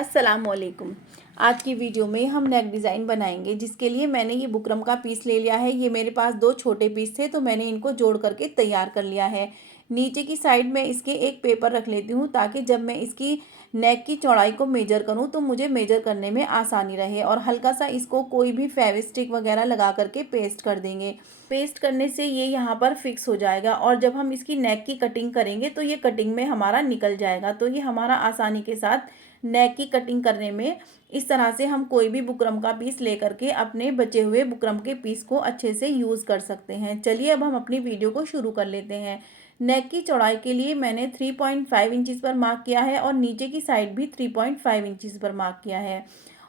अस्सलामुअलैकुम। आज की वीडियो में हम नेक डिज़ाइन बनाएंगे, जिसके लिए मैंने ये बुकरम का पीस ले लिया है। ये मेरे पास दो छोटे पीस थे तो मैंने इनको जोड़ करके तैयार कर लिया है। नीचे की साइड में इसके एक पेपर रख लेती हूँ ताकि जब मैं इसकी नेक की चौड़ाई को मेजर करूँ तो मुझे मेजर करने में आसानी रहे। और हल्का सा इसको कोई भी फेविस्टिक वगैरह लगा करके पेस्ट कर देंगे। पेस्ट करने से ये यहाँ पर फिक्स हो जाएगा और जब हम इसकी नेक की कटिंग करेंगे तो ये कटिंग में हमारा निकल जाएगा। तो ये हमारा आसानी के साथ नेक की कटिंग करने में इस तरह से हम कोई भी बुकरम का पीस लेकर के अपने बचे हुए बुकरम के पीस को अच्छे से यूज़ कर सकते हैं। चलिए अब हम अपनी वीडियो को शुरू कर लेते हैं। नेक की चौड़ाई के लिए मैंने 3.5 इंचज़ पर मार्क किया है और नीचे की साइड भी 3.5 इंचज़ पर मार्क किया है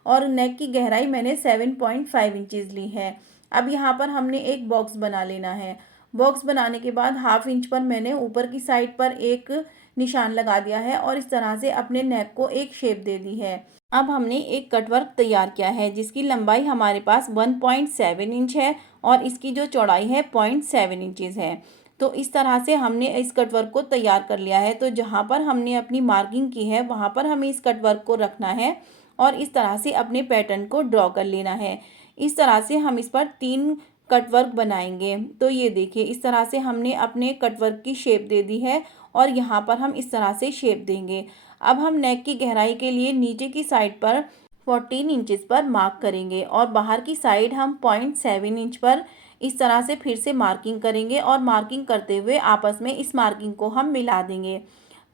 और नेक की गहराई मैंने 7.5 इंचज़ ली है। अब यहाँ पर हमने एक बॉक्स बना लेना है। बॉक्स बनाने के बाद 1/2 इंच पर मैंने ऊपर की साइड पर एक निशान लगा दिया है और इस तरह से अपने नेक को एक शेप दे दी है। अब हमने एक कटवर्क तैयार किया है जिसकी लंबाई हमारे पास 1.7 इंच है और इसकी जो चौड़ाई है 0.7 इंचज़ है। तो इस तरह से हमने इस कटवर्क को तैयार कर लिया है। तो जहाँ पर हमने अपनी मार्किंग की है वहाँ पर हमें इस कटवर्क को रखना है और इस तरह से अपने पैटर्न को ड्रॉ कर लेना है। इस तरह से हम इस पर 3 कटवर्क बनाएंगे। तो ये देखिए इस तरह से हमने अपने कटवर्क की शेप दे दी है और यहाँ पर हम इस तरह से शेप देंगे। अब हम नेक की गहराई के लिए नीचे की साइड पर 14 इंचज़ पर मार्क करेंगे और बाहर की साइड हम 0.7 इंच पर इस तरह से फिर से मार्किंग करेंगे और मार्किंग करते हुए आपस में इस मार्किंग को हम मिला देंगे।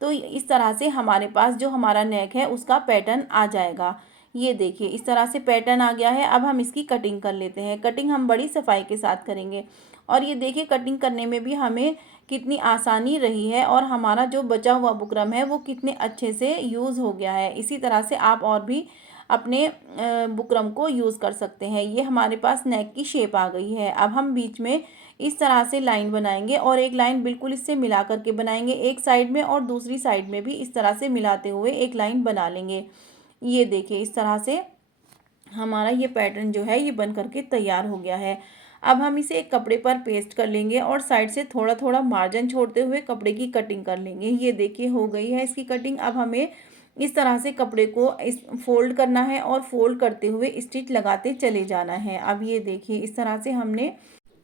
तो इस तरह से हमारे पास जो हमारा नेक है उसका पैटर्न आ जाएगा। ये देखिए इस तरह से पैटर्न आ गया है। अब हम इसकी कटिंग कर लेते हैं। कटिंग हम बड़ी सफाई के साथ करेंगे और ये देखिए कटिंग करने में भी हमें कितनी आसानी रही है और हमारा जो बचा हुआ बुकरम है वो कितने अच्छे से यूज़ हो गया है। इसी तरह से आप और भी अपने बुकरम को यूज़ कर सकते हैं। ये हमारे पास नेक की शेप आ गई है। अब हम बीच में इस तरह से लाइन बनाएंगे और एक लाइन बिल्कुल इससे मिला करके बनाएंगे एक साइड में और दूसरी साइड में भी इस तरह से मिलाते हुए एक लाइन बना लेंगे। ये देखिए इस तरह से हमारा ये पैटर्न जो है ये बन करके तैयार हो गया है। अब हम इसे एक कपड़े पर पेस्ट कर लेंगे और साइड से थोड़ा थोड़ा मार्जिन छोड़ते हुए कपड़े की कटिंग कर लेंगे। ये देखिए हो गई है इसकी कटिंग। अब हमें इस तरह से कपड़े को इस फोल्ड करना है और फोल्ड करते हुए स्टिच लगाते चले जाना है। अब ये देखिए इस तरह से हमने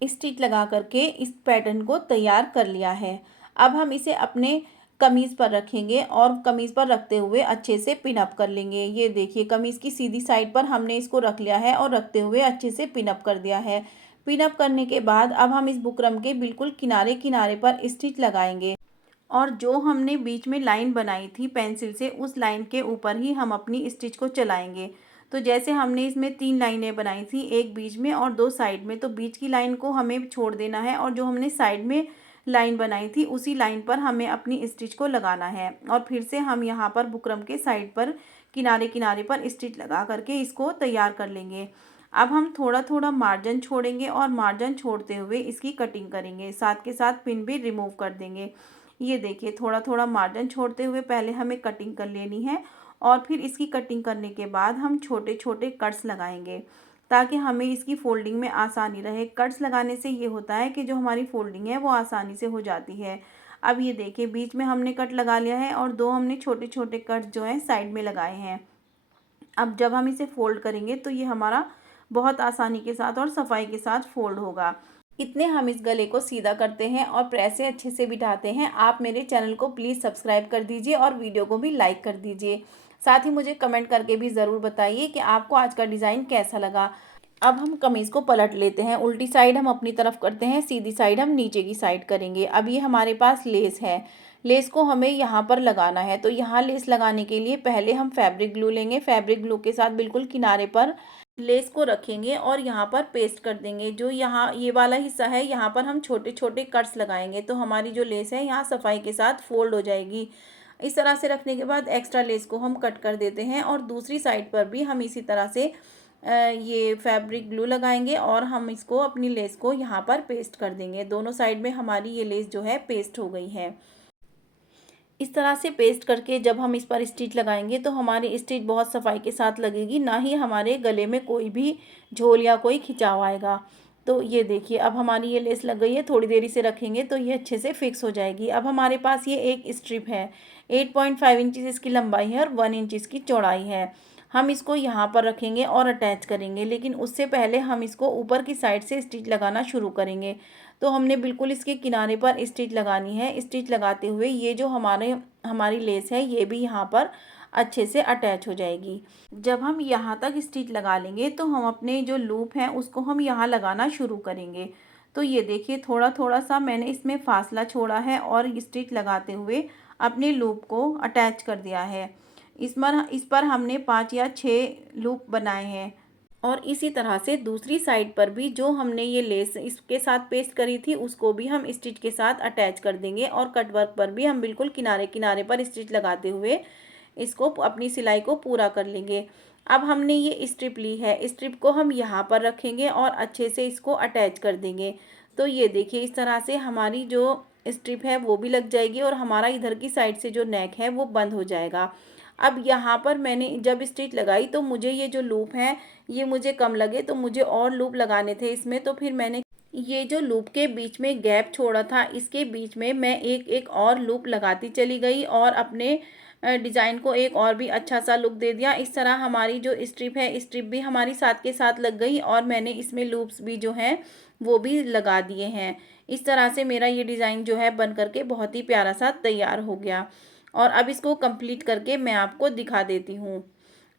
स्टिच लगा करके इस पैटर्न को तैयार कर लिया है। अब हम इसे अपने कमीज़ पर रखेंगे और कमीज़ पर रखते हुए अच्छे से पिन अप कर लेंगे। ये देखिए कमीज़ की सीधी साइड पर हमने इसको रख लिया है और रखते हुए अच्छे से पिन अप कर दिया है। पिन अप करने के बाद अब हम इस बुकरम के बिल्कुल किनारे किनारे पर स्टिच लगाएंगे और जो हमने बीच में लाइन बनाई थी पेंसिल से उस लाइन के ऊपर ही हम अपनी स्टिच को चलाएंगे। तो जैसे हमने इसमें 3 लाइनें बनाई थी, एक बीच में और 2 साइड में, तो बीच की लाइन को हमें छोड़ देना है और जो हमने साइड में लाइन बनाई थी उसी लाइन पर हमें अपनी स्टिच को लगाना है। और फिर से हम यहाँ पर बुकरम के साइड पर किनारे किनारे पर स्टिच लगा करके इसको तैयार कर लेंगे। अब हम थोड़ा थोड़ा मार्जिन छोड़ेंगे और मार्जिन छोड़ते हुए इसकी कटिंग करेंगे, साथ के साथ पिन भी रिमूव कर देंगे। ये देखिए थोड़ा थोड़ा मार्जिन छोड़ते हुए पहले हमें कटिंग कर लेनी है और फिर इसकी कटिंग करने के बाद हम छोटे छोटे कट्स लगाएंगे ताकि हमें इसकी फोल्डिंग में आसानी रहे। कट्स लगाने से ये होता है कि जो हमारी फोल्डिंग है वो आसानी से हो जाती है। अब ये देखिए बीच में हमने कट लगा लिया है और 2 हमने छोटे छोटे कट्स जो हैं साइड में लगाए हैं। अब जब हम इसे फोल्ड करेंगे तो ये हमारा बहुत आसानी के साथ और सफाई के साथ फोल्ड होगा। इतने हम इस गले को सीधा करते हैं और प्रेस से अच्छे से बिठाते हैं। आप मेरे चैनल को प्लीज़ सब्सक्राइब कर दीजिए और वीडियो को भी लाइक कर दीजिए। साथ ही मुझे कमेंट करके भी ज़रूर बताइए कि आपको आज का डिज़ाइन कैसा लगा। अब हम कमीज़ को पलट लेते हैं। उल्टी साइड हम अपनी तरफ करते हैं, सीधी साइड हम नीचे की साइड करेंगे। अब ये हमारे पास लेस है। लेस को हमें यहाँ पर लगाना है। तो यहाँ लेस लगाने के लिए पहले हम फैब्रिक ग्लू लेंगे। फैब्रिक ग्लू के साथ बिल्कुल किनारे पर लेस को रखेंगे और यहाँ पर पेस्ट कर देंगे। जो यहाँ ये वाला हिस्सा है यहाँ पर हम छोटे छोटे कट्स लगाएंगे तो हमारी जो लेस है यहाँ सफाई के साथ फोल्ड हो जाएगी। इस तरह से रखने के बाद एक्स्ट्रा लेस को हम कट कर देते हैं और दूसरी साइड पर भी हम इसी तरह से ये फैब्रिक ग्लू लगाएंगे और हम इसको अपनी लेस को यहाँ पर पेस्ट कर देंगे। दोनों साइड में हमारी ये लेस जो है पेस्ट हो गई है। इस तरह से पेस्ट करके जब हम इस पर स्टिच लगाएंगे तो हमारी स्टिच बहुत सफाई के साथ लगेगी, ना ही हमारे गले में कोई भी झोल या कोई खिंचाव आएगा। तो ये देखिए अब हमारी ये लेस लग गई है, थोड़ी देरी से रखेंगे तो ये अच्छे से फिक्स हो जाएगी। अब हमारे पास ये एक स्ट्रिप है, 8.5 इंचज़ इसकी लंबाई है और 1 इंच इसकी चौड़ाई है। हम इसको यहाँ पर रखेंगे और अटैच करेंगे, लेकिन उससे पहले हम इसको ऊपर की साइड से स्टिच लगाना शुरू करेंगे। तो हमने बिल्कुल इसके किनारे पर स्टिच लगानी है। स्टिच लगाते हुए ये जो हमारी लेस है ये भी यहाँ पर अच्छे से अटैच हो जाएगी। जब हम यहाँ तक स्टिच लगा लेंगे तो हम अपने जो लूप हैं उसको हम यहाँ लगाना शुरू करेंगे। तो ये देखिए थोड़ा थोड़ा सा मैंने इसमें फासला छोड़ा है और स्टिच लगाते हुए अपने लूप को अटैच कर दिया है। इस पर हमने 5 या 6 लूप बनाए हैं। और इसी तरह से दूसरी साइड पर भी जो हमने ये लेस इसके साथ पेस्ट करी थी उसको भी हम स्टिच के साथ अटैच कर देंगे और कट वर्क पर भी हम बिल्कुल किनारे किनारे पर स्टिच लगाते हुए इसको अपनी सिलाई को पूरा कर लेंगे। अब हमने ये स्ट्रिप ली है, स्ट्रिप को हम यहाँ पर रखेंगे और अच्छे से इसको अटैच कर देंगे। तो ये देखिए इस तरह से हमारी जो स्ट्रिप है वो भी लग जाएगी और हमारा इधर की साइड से जो नेक है वो बंद हो जाएगा। अब यहाँ पर मैंने जब स्टिच लगाई तो मुझे ये जो लूप है ये मुझे कम लगे, तो मुझे और लूप लगाने थे इसमें। तो फिर मैंने ये जो लूप के बीच में गैप छोड़ा था इसके बीच में मैं एक एक और लूप लगाती चली गई और अपने डिज़ाइन को एक और भी अच्छा सा लुक दे दिया। इस तरह हमारी जो स्ट्रिप है स्ट्रिप भी हमारी साथ के साथ लग गई और मैंने इसमें लूप्स भी जो हैं वो भी लगा दिए हैं। इस तरह से मेरा ये डिज़ाइन जो है बन करके बहुत ही प्यारा सा तैयार हो गया। और अब इसको कंप्लीट करके मैं आपको दिखा देती हूँ।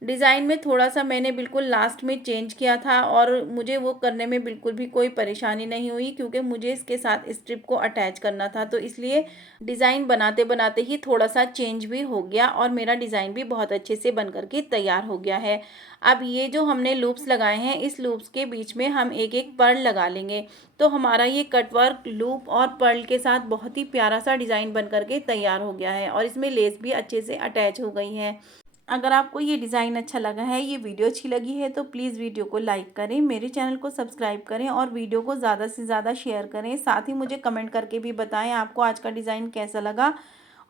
डिज़ाइन में थोड़ा-सा मैंने बिल्कुल लास्ट में चेंज किया था और मुझे वो करने में बिल्कुल भी कोई परेशानी नहीं हुई, क्योंकि मुझे इसके साथ स्ट्रिप को अटैच करना था। तो इसलिए डिज़ाइन बनाते-बनाते ही थोड़ा-सा चेंज भी हो गया और मेरा डिज़ाइन भी बहुत अच्छे से बन कर के तैयार हो गया है। अब ये जो हमने लूप्स लगाए हैं इस लूप्स के बीच में हम एक-एक पर्ल लगा लेंगे। तो हमारा ये कटवर्क लूप और पर्ल के साथ बहुत ही प्यारा-सा डिज़ाइन बन कर के तैयार हो गया है और इसमें लेस भी अच्छे से अटैच हो गई है। अगर आपको ये डिज़ाइन अच्छा लगा है, ये वीडियो अच्छी लगी है तो प्लीज़ वीडियो को लाइक करें, मेरे चैनल को सब्सक्राइब करें और वीडियो को ज़्यादा से ज़्यादा शेयर करें। साथ ही मुझे कमेंट करके भी बताएं आपको आज का डिज़ाइन कैसा लगा।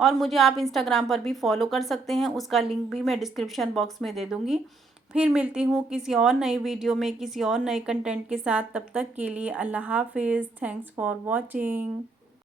और मुझे आप इंस्टाग्राम पर भी फॉलो कर सकते हैं, उसका लिंक भी मैं डिस्क्रिप्शन बॉक्स में दे दूँगी। फिर मिलती हूँ किसी और नई वीडियो में किसी और नए कंटेंट के साथ। तब तक के लिए अल्लाह हाफिज़। Thanks for watching.